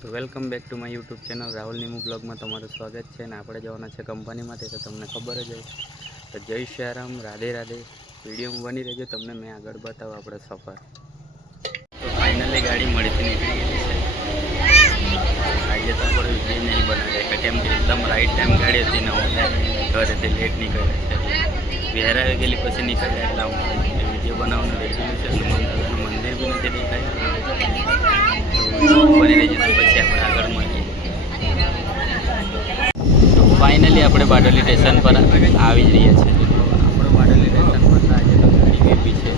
તો welcome back to my YouTube channel Rahul Nimu બ્લોગમાં તમારું સ્વાગત છે. અને આપણે જવાના છે કંપનીમાં, તે તો તમને ખબર જ હોય. તો જય શ્યારામ, રાધે રાધે. વિડીયોમાં બની રહેજો, તમને મેં આગળ બતાવો આપણે સફર. તો ફાઇનલી ગાડી મળીથી નીકળી ગઈ છે. આજે તો આપણે વિડીયો નહીં બનાવ્યા કેમ કે એકદમ રાઈટ ટાઈમ ગાડી હતી ને ઘરેથી લેટ નીકળ્યા છે. બિહાર આવી ગયેલી પછી નીકળ્યા એટલે વિડીયો બનાવવાનું રહી ગયું છે. હનુમાન મંદિર બી નથી દેખાય. બની રહી છે તો પછી આપણે આગળ મળીએ. તો ફાઇનલી આપણે બારડોલી સ્ટેશન પર આવી જ રહ્યા છીએ. આપણે બારડોલી સ્ટેશન પર આજે તો ગાડી ઊભી છે,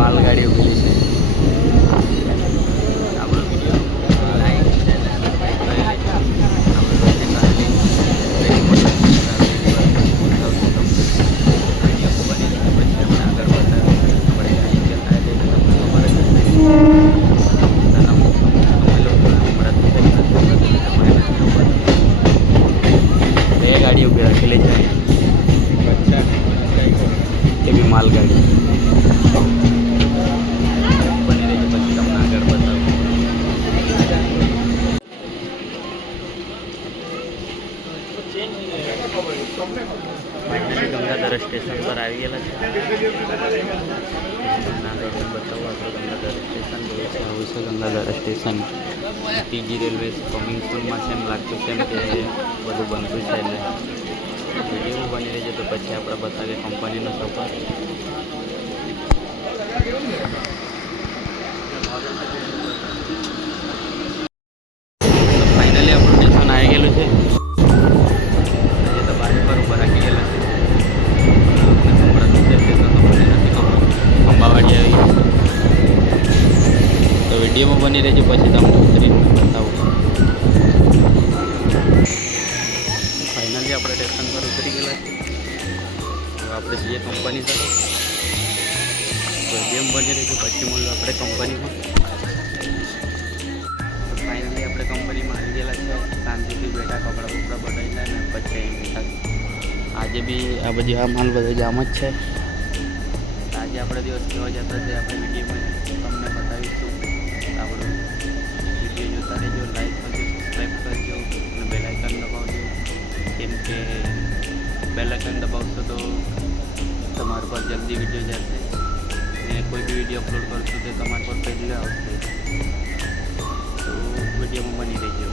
માલગાડી ઊભેલી છે. આપણો વિડીયો લાઈક ગાડી ઉભી રાખેલી છે, એ બી માલગાડી બની રહી છે. પછી તમને આગળ બતાવું. ગંગાધર સ્ટેશન પર આવી ગયેલા છે. બતાવું આપણે ગંગાધર સ્ટેશન જોઈએ છે. આવું છે Gangadhar station. TG railway coming સૂનમાં છે એમ લાગતું છે, એમ કે બધું બનતું છે. એટલે વિડીયો બની રહી છે તો પછી આપણે બતાવીએ કંપનીનો સફર. ફાઇનલી આપણું સ્ટેશન આવી ગયેલું છે. હજી તો બાજુ પર ઉપર રાખી ગયેલા છે. અંબાવાડી આવી ગયું છે. તો વિડીયોમાં બની રહેજો, પછી તમને ઉતરીને બતાવું. ફાઇનલી આપણે સ્ટેશન પર ઉતરી ગયેલા છે. હવે આપણે જઈએ કંપની તરફ. તો જેમ બની રહેજો, પછી મળ્યું આપણે કંપનીમાં. ફાઇનલી આપણે કંપનીમાં આવી ગયેલા છે. શાંતિથી બેઠા, કપડાં બપડા બદલાઈ જાય ને પછી બેઠા. આજે બી આ બધી આ માલ બધો જામ જ છે. આજે આપણે દિવસ કેવા જતા છે આપણે વિડીયોમાં તમને બતાવીશું. આપણો વિડીયો જોતા રહેજો, લાઈક કરજો, સબસ્ક્રાઈબ કરજો અને બેલ આઇકન દબાવજો. કેમ કે બેલ આઇકન દબાવશો તો તમારા પર જલ્દી વિડીયો જશે અને કોઈ બી વિડીયો અપલોડ કરશો તો તમારા પર પહેલું આવશે. તો વિડીયોમાં બની રહેજો.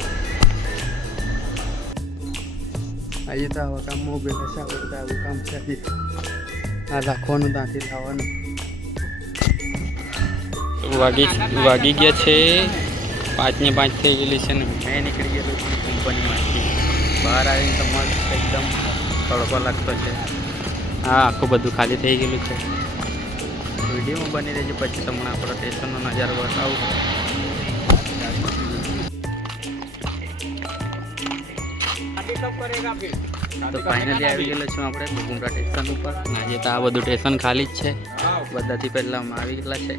આજે તો આવા કામમાં ઉભેલા છે. આપણે તો આવું કામ છે. આ રાખવાનું, ત્યાંથી લાવવાનું. વાગી ગયા છે 5 ને 5 થઈ ગયેલી છે ને મેં નીકળી ગયેલો છું કંપનીમાંથી. બહાર આવીને તમારે એકદમ તડકો લાગતો છે. હા, આખું બધું ખાલી થઈ ગયેલું છે. વિડીયોમાં બની રહેજો, પછી તમને આપણો સ્ટેશનનો નજારો બતાવું. તો ફાઇનલી આવી ગયેલો છું આપણે ઘુમરા સ્ટેશન ઉપર. આજે તો આ બધું સ્ટેશન ખાલી જ છે. બધાથી પહેલાં અમે આવી ગયેલા છે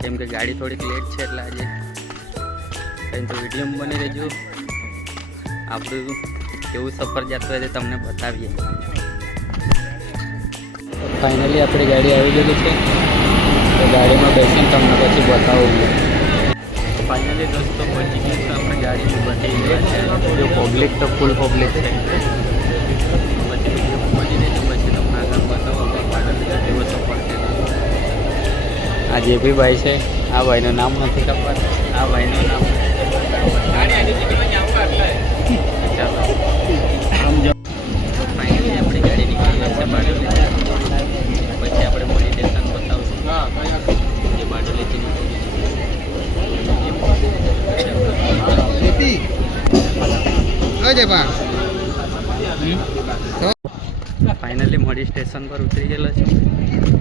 કેમ કે ગાડી થોડીક લેટ છે. એટલે આજે કંઈ તો વિડીયોમાં બની રહેજો. આપણું કેવું સફર જતું હોય તે તમને બતાવીએ. ફાઇનલી આપણી ગાડી આવી ગયેલી છે. તો ગાડીમાં બેસીને તમને પછી બતાવું. ફાઇનલી દોસ્તો પહોંચી ગયું છે. આપણે ગાડીમાં બધી ગયા છે. જો પબ્લિક તો ફૂલ પબ્લિક છે. પછી વિડીયો બની રહેજો, પછી તમને આગળ બતાવો એવો સફર છે. આ જે બી ભાઈ છે, આ ભાઈનું નામ નથી ખબર. આ ભાઈનું નામ ચાલો સમજો. ફાઇનલી આપણી ગાડી નીકળી છે બારડોલી. પછી આપણે મોડી સ્ટેશન બતાવશું જે બારડોલીથી નીકળી. ફાઇનલી મોડી સ્ટેશન પર ઉતરી ગયેલા છે.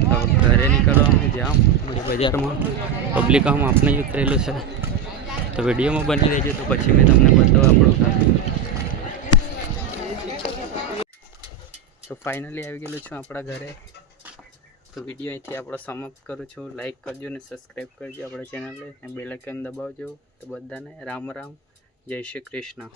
તો ઘરે નીકળવાનું જામ મોડી બજારમાં પબ્લિક આમ આપણે જ ઉતરેલું છે. તો વિડીયોમાં બની રહેજો, તો પછી મેં તમને બતાવું આપણું ઘર. તો ફાઇનલી આવી ગયેલું છું આપણા ઘરે. તો વિડીયો અહીંથી આપણો સમાપ્ત કરું છું. લાઈક કરજો અને સબસ્ક્રાઈબ કરજો આપણા ચેનલને અને બેલ આઇકન દબાવજો. તો બધાને રામ રામ, જય શ્રી કૃષ્ણ.